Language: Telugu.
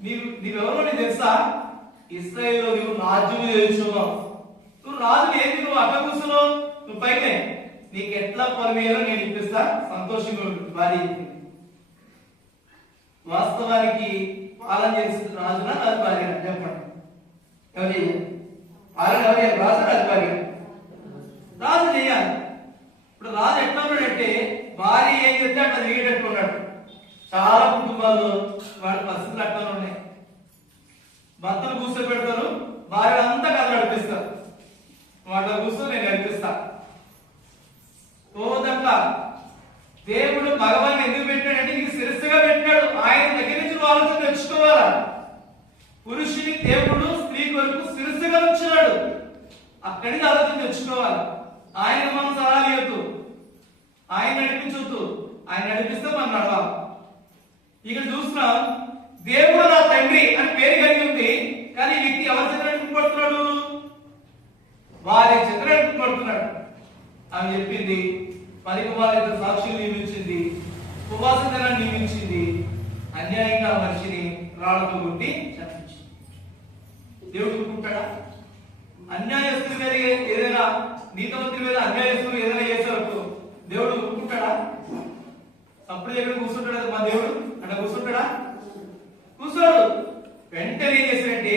నీవు నీవెవరో నీకు తెలుసా? ఇస్రాయేల్ నువ్వు రాజ్యం చేస్తున్నావు నువ్వు రాజు ఏంటి నువ్వు అట్లా కూర్చున్నావు. నువ్వు పైనే నీకు ఎట్లా పనివేయాలో నేను ఇప్పిస్తా సంతోషంగా ఉంటుంది భార్య వాస్తవానికి పాలన చేసిన రాజున? రాజు భార్య చెప్పండి. ఎవరు పాలన ఎవరు రాజు రాజు భార్య రాజు చేయాలి ఇప్పుడు రాజు ఎట్లా ఉన్నాడంటే భార్య ఏం చెప్తే అట్లా దిగేటట్టు ఉన్నాడు చాలా కుటుంబాలు వారి పరిస్థితులు అట్లా ఉన్నాయి. భర్తను కూర్చోబెడతారు భార్య అంతా కథ నడిపిస్తారు వాళ్ళ అట్లా కూర్చో నేను నడిపిస్తా పోదట్ల దేవుడు భగవాన్ ఎందుకు పెట్టాడంటే నీకు శిరస్సుగా పెట్టాడు. ఆయన దగ్గర నుంచి నువ్వు ఆలోచన తెచ్చుకోవాలా? పురుషుని దేవుడు స్త్రీ కొరకు శిరస్సుగా ఉంచున్నాడు అక్కడి నుంచి ఆలోచన తెచ్చుకోవాలి? ఆయన మనం సలహా ఇవ్వద్దు ఆయన నడిపించొద్దు. ఆయన నడిపిస్తే మనం నడవాలి. ఇక్కడ చూస్తున్నాం దేవుడు నా తండ్రి అని పేరు కలిగి ఉంది కానీ వ్యక్తి ఎవరి చిత్రానికి పడుతున్నాడు వారి చిత్రానికి పడుతున్నాడు ఆమె చెప్పింది పనికి వాళ్ళ సాక్షులు నియమించింది ఉపవాస నియమించింది అన్యాయంగా మనిషిని రాళ్ళతో కొట్టి చంపించింది. దేవుడు ఊరుకుంటాడా అన్యాయస్తుల మీద ఏ- ఏదైనా నీతిమంతుల మీద అన్యాయస్తులు ఏదైనా చేసేవరకు దేవుడు ఊరుకుంటాడా తప్పుడు దగ్గర కూర్చుంటాడు మా దేవుడు? అట్లా కూర్చుంటాడా? కూర్చోడు. వెంటనే ఏం చేశాడంటే